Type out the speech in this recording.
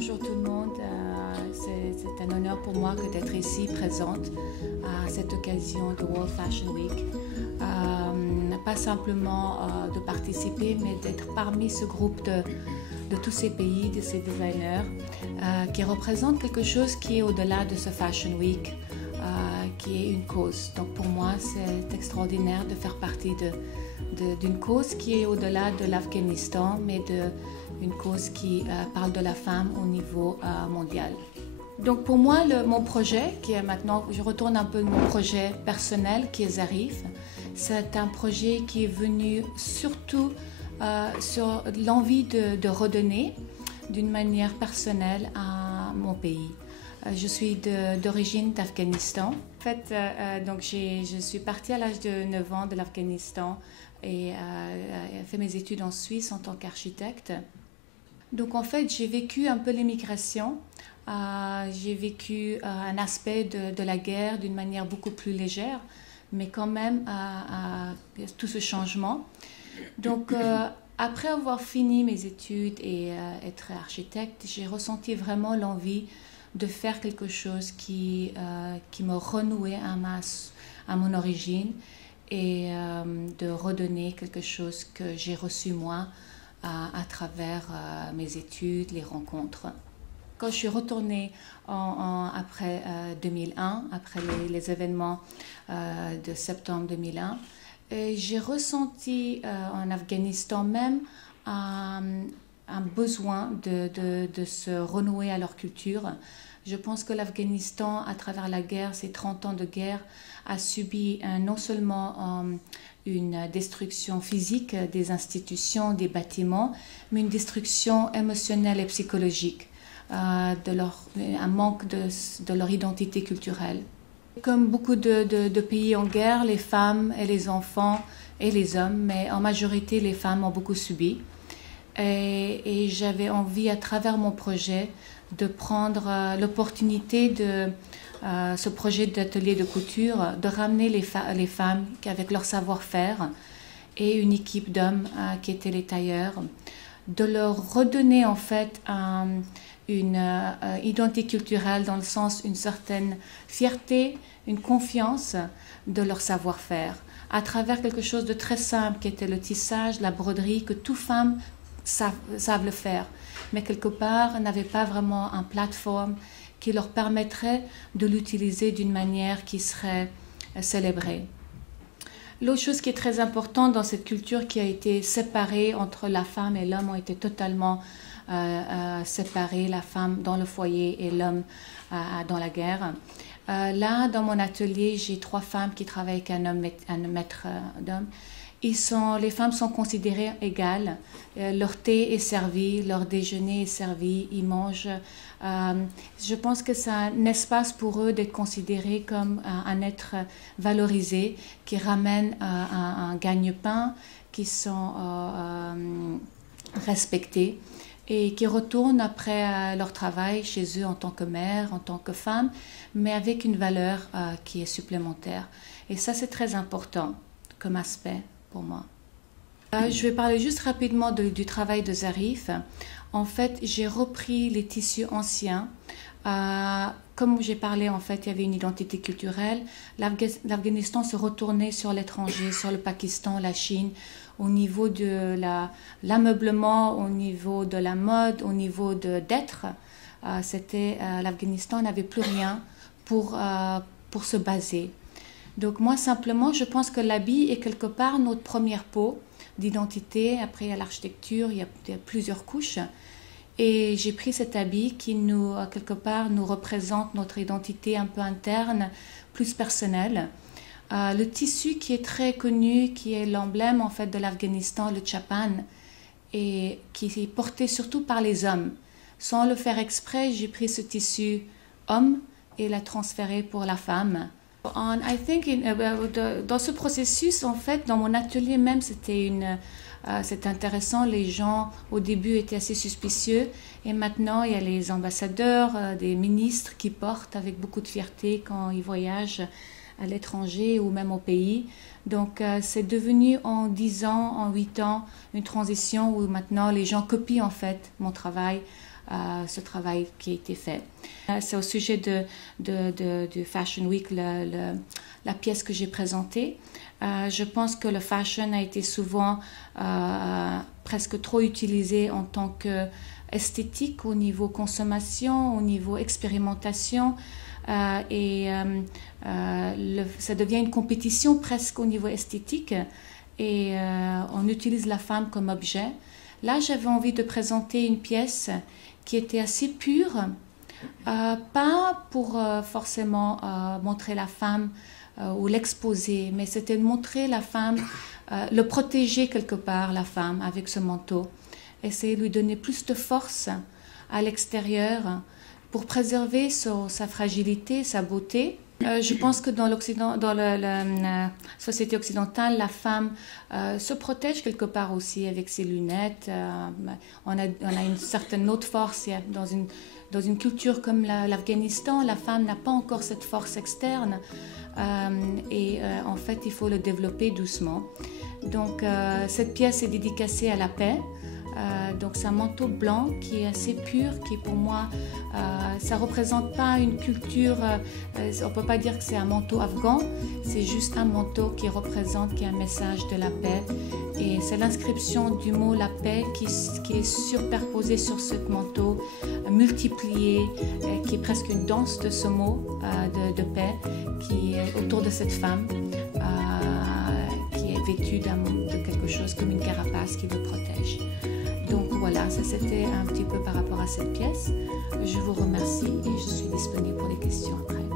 Bonjour tout le monde, c'est un honneur pour moi que d'être ici présente à cette occasion de World Fashion Week. Pas simplement de participer, mais d'être parmi ce groupe de tous ces pays, de ces designers, qui représentent quelque chose qui est au-delà de ce Fashion Week, qui est une cause. Donc pour moi, c'est extraordinaire de faire partie d'une cause qui est au-delà de l'Afghanistan, mais une cause qui parle de la femme au niveau mondial. Donc pour moi, mon projet, qui est maintenant, je retourne un peu mon projet personnel qui est Zarif, c'est un projet qui est venu surtout sur l'envie de redonner d'une manière personnelle à mon pays. Je suis d'origine d'Afghanistan. En fait, donc je suis partie à l'âge de 9 ans de l'Afghanistan et fait mes études en Suisse en tant qu'architecte. Donc en fait, j'ai vécu un peu l'immigration, j'ai vécu un aspect de la guerre d'une manière beaucoup plus légère, mais quand même tout ce changement. Donc après avoir fini mes études et être architecte, j'ai ressenti vraiment l'envie de faire quelque chose qui me renouait à mon origine et de redonner quelque chose que j'ai reçu moi à travers mes études, les rencontres. Quand je suis retournée après 2001, après les événements de septembre 2001, j'ai ressenti en Afghanistan même un besoin de se renouer à leur culture. Je pense que l'Afghanistan, à travers la guerre, ces 30 ans de guerre, a subi non seulement une destruction physique des institutions, des bâtiments, mais une destruction émotionnelle et psychologique, un manque de leur identité culturelle. Comme beaucoup de pays en guerre, les femmes et les enfants et les hommes, mais en majorité les femmes ont beaucoup subi. Et j'avais envie, à travers mon projet, de prendre l'opportunité de ce projet d'atelier de couture, de ramener les femmes avec leur savoir-faire et une équipe d'hommes qui étaient les tailleurs, de leur redonner en fait une identité culturelle dans le sens une certaine fierté, une confiance de leur savoir-faire, à travers quelque chose de très simple qui était le tissage, la broderie, que toutes femmes savent le faire, mais quelque part n'avaient pas vraiment une plateforme qui leur permettrait de l'utiliser d'une manière qui serait célébrée. L'autre chose qui est très importante dans cette culture qui a été séparée entre la femme et l'homme, ont été totalement séparés, la femme dans le foyer et l'homme dans la guerre. Là, dans mon atelier, j'ai 3 femmes qui travaillent avec un maître d'homme. Les femmes sont considérées égales. Leur thé est servi, leur déjeuner est servi, ils mangent. Je pense que c'est un espace pour eux d'être considérés comme un être valorisé, qui ramène un gagne-pain, qui sont respectés et qui retournent après leur travail chez eux en tant que mère, en tant que femme, mais avec une valeur qui est supplémentaire. Et ça, c'est très important comme aspect pour moi. Je vais parler juste rapidement du travail de Zarif. En fait, j'ai repris les tissus anciens. Comme j'ai parlé, en fait, il y avait une identité culturelle. L'Afghanistan se retournait sur l'étranger, sur le Pakistan, la Chine, au niveau de l'ameublement, au niveau de la mode, au niveau d'être. L'Afghanistan n'avait plus rien pour se baser. Donc moi, simplement, je pense que l'habit est quelque part notre première peau d'identité. Après, il y a l'architecture, il y a plusieurs couches. Et j'ai pris cet habit qui quelque part, nous représente notre identité un peu interne, plus personnelle. Le tissu qui est très connu, qui est l'emblème en fait de l'Afghanistan, le chapan, et qui est porté surtout par les hommes. Sans le faire exprès, j'ai pris ce tissu homme et l'ai transféré pour la femme. Dans ce processus, en fait, dans mon atelier même, c'est intéressant. Les gens, au début, étaient assez suspicieux. Et maintenant, il y a les ambassadeurs, des ministres qui portent avec beaucoup de fierté quand ils voyagent à l'étranger ou même au pays. Donc, c'est devenu en 10 ans, en 8 ans, une transition où maintenant, les gens copient en fait mon travail ce travail qui a été fait. C'est au sujet du Fashion Week, la pièce que j'ai présentée. Je pense que le fashion a été souvent presque trop utilisé en tant qu'esthétique au niveau consommation, au niveau expérimentation. Ça devient une compétition presque au niveau esthétique et on utilise la femme comme objet. Là, j'avais envie de présenter une pièce qui était assez pure, pas pour forcément montrer la femme ou l'exposer, mais c'était de montrer la femme, le protéger quelque part, la femme, avec ce manteau. Essayer de lui donner plus de force à l'extérieur pour préserver sa fragilité, sa beauté. Je pense que dans la société occidentale, la femme se protège quelque part aussi avec ses lunettes. On a une certaine autre force. Dans une culture comme l'Afghanistan, la femme n'a pas encore cette force externe. En fait, il faut le développer doucement. Donc, cette pièce est dédicacée à la paix. Donc c'est un manteau blanc qui est assez pur, qui pour moi, ça ne représente pas une culture, on ne peut pas dire que c'est un manteau afghan, c'est juste un manteau qui est un message de la paix. Et c'est l'inscription du mot la paix qui est superposée sur ce manteau, multiplié, qui est presque une danse de ce mot de paix, qui est autour de cette femme, qui est vêtue de quelque chose comme une carapace qui le protège. Donc voilà, ça c'était un petit peu par rapport à cette pièce. Je vous remercie et je suis disponible pour les questions après.